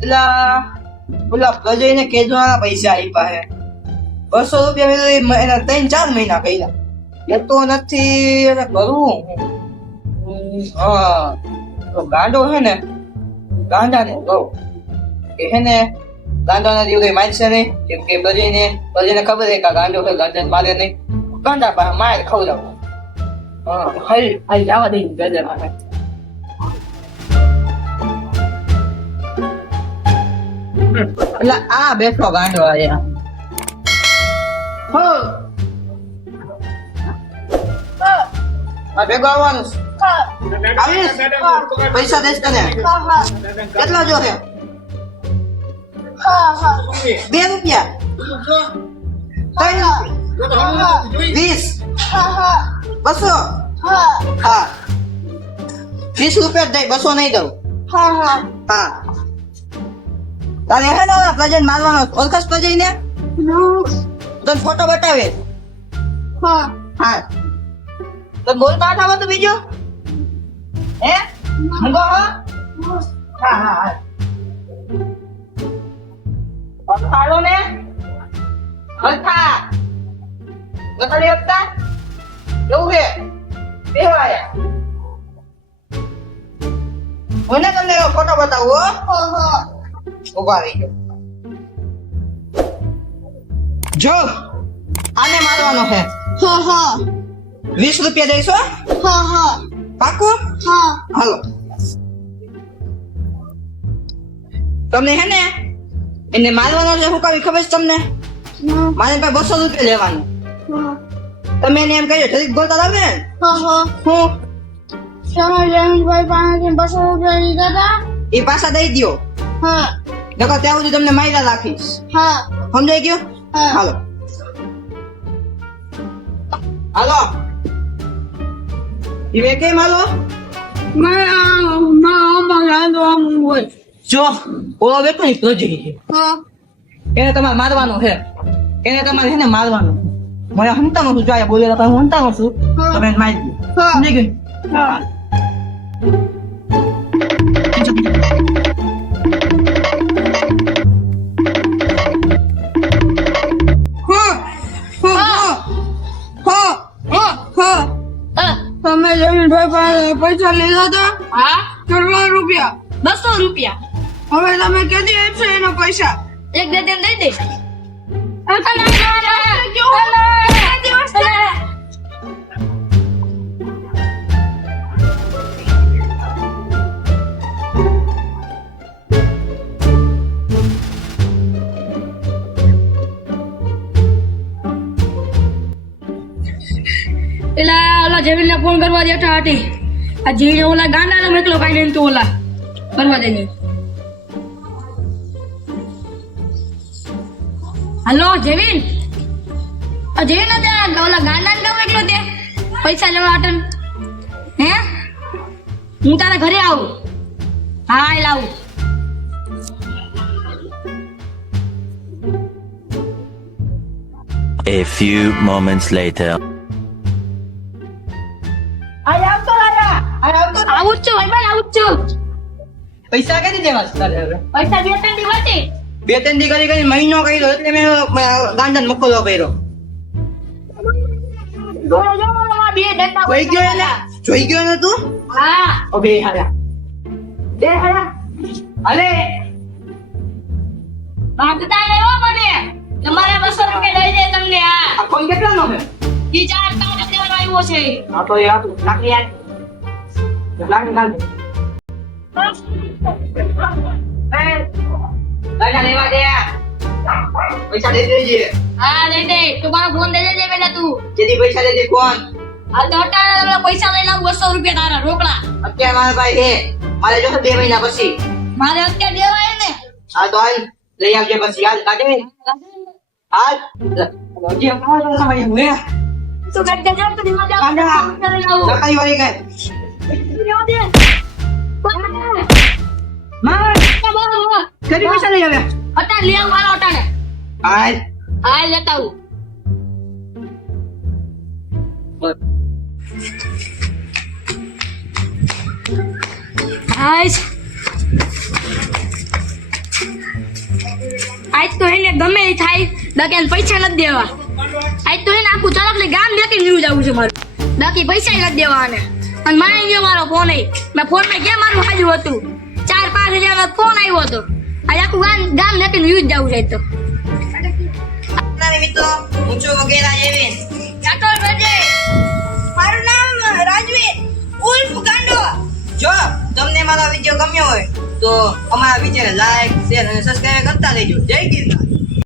પેલા પેલા પ્રજયને કેજવાના પૈસા આપ્યા હે 200 રૂપિયા મેં એના 3-4 મહિના કર્યા લેતો નથી એટલે કરવું હા તો ગાંડો હે ને ગાંડાને કહું કે હે ને ગાંડાના જેવું કઈ મારશે નહીં કેમ કે પ્રજયને ખબર છે કે ગાંડો છે ગાંડા મારે નહીં ગાંડા પાસે માર ખવડાવું હા હાલ જવા દઈ ગજર મારે એટલે આ બેઠો ગાંડો અહીંયા ભેગો આવવાનું આવીશ પૈસા દઈશ તને કેટલા જો છે 2 રૂપિયા 20 200 હા 20 રૂપિયા જ દઈ 200 નહીં દઉં હા તારે હે ને પ્રજય મારવાનો ઓળખાશ પ્રજય ને તને ફોટો બતાવે હા તો બોલ પાઠ આવતું બીજું હે મંગો હા હા અખાડો ને અખા નકળી હતા એવું છે બેવાયા મને તમને ફોટો બતાવો ઉભા રહી ગયો જો આને મારવાનો છે 20 રૂપિયા દઈશો પાકું હાલો તમને હે ને એને મારવાનો છે શું કાવી ખબર છે તમને મારે પાસે 200 રૂપિયા લેવાનું તમે એને એમ કહ્યું જરીક બોલતા લાગે ને હું એ પાછા દઈ દ્યો નકર ત્યાં સુધી તમને માર્યા રાખીશ સમજાઈ ગયું હાલો હાલો એ કેમ હાલો જો ઓલો બેઠો ને પ્રજય છે એને તમારે મારવાનો છે એને તમારે છે ને મારવાનો મને હંતાનો છું જો આ બોલેલા પણ હું હંતાનો છું તમે એને મારી દો સમજી ગયું તમે જમીનભાઈ પૈસા લીધા હતા કેટલા રૂપિયા 200 રૂપિયા હવે તમે કેદી આપશો એના પૈસા એક બે દિન દઈ દે પેલા ઓલા જેવીને ફોન કરવા દેતા હતી આ જીને ઓલા ગાંડાને મેકલો કાઢીને તો ઓલા કરવા દેને હલો જેવીન આ જેવીન હતા ઓલા ગાંડાને કેમ મેકલો તે પૈસા લેવા આટન હે હું તારા ઘરે આવું હા લાવું A few moments later. આવું જ છું ભાઈ આવું જ છું પૈસા કેદી દેવા છે તારે હવે પૈસા 2-3 દિવસથી 2-3 દી કરી મહિનો કર્યો એટલે મેં ગાંડાને મોકલવો કર્યો બે ડંડા જોઈ ગયો ને જોઈ ગયો ને તું હા ઓ બે હારા અલે ભાગતા લેવો મને તમારે 200 રૂપિયા દઈ દે તમને આ ફોન કેટલાનો છે ઈ 4 તારે દેવાનો આવ્યો છે આ તો યાર લાકડી યાર લાકડી કાઢ પૈસા લેવા દે પૈસા દે દેજે હા દઈ દે તમારો ફોન દઈ દેજે પેલા તું જેથી પૈસા દે દે કોણ આ તો હટાણે પૈસા લઈને આવું 200 રૂપિયા તારા રોકડા અત્યારે મારા ભાઈ હે મારે જો 2 મહિના પછી મારે અત્યારે દેવાય ને આ તો હાલ લઈ આવજે પછી હાલ કાઢે હાલ જે અમારો સમય હું હે તો ગાડી જજો તો દિમાગ ગાંડા કરી આવું લખાઈ વાળી ગઈ લેવા દે માર કેટલી પૈસા લઈ આવ્યા હટા લે આવ મારો હટાણે હાલ હાલ લેતા આવું હાય આજ તો એને ગમે એ થાય બાકી પૈસા નથી દેવા. આજ તો એને આખું ચલકલી ગામ દેખી ન્યૂઝ આવું છે મારું, બાકી પૈસા નથી દેવા. અને મારી ગયો મારો ફોન. મેં ફોનમાં કેમ મારું હાજુ હતું 4-5 હજાર ફોન આવ્યો હતો. આજે આખું ગામ દેખી ન્યૂઝ જવું છે. તો મિત્રો હું છું વગેરા જેવી. મારું નામ રાજવીર ઉલ્ફ ગાંડો. જો તમને મારો વિડીયો ગમ્યો હોય તો અમારા વિડીયોને લાઈક શેર અને સબસ્ક્રાઇબ કરતા રહેજો. જય ગિરનાર.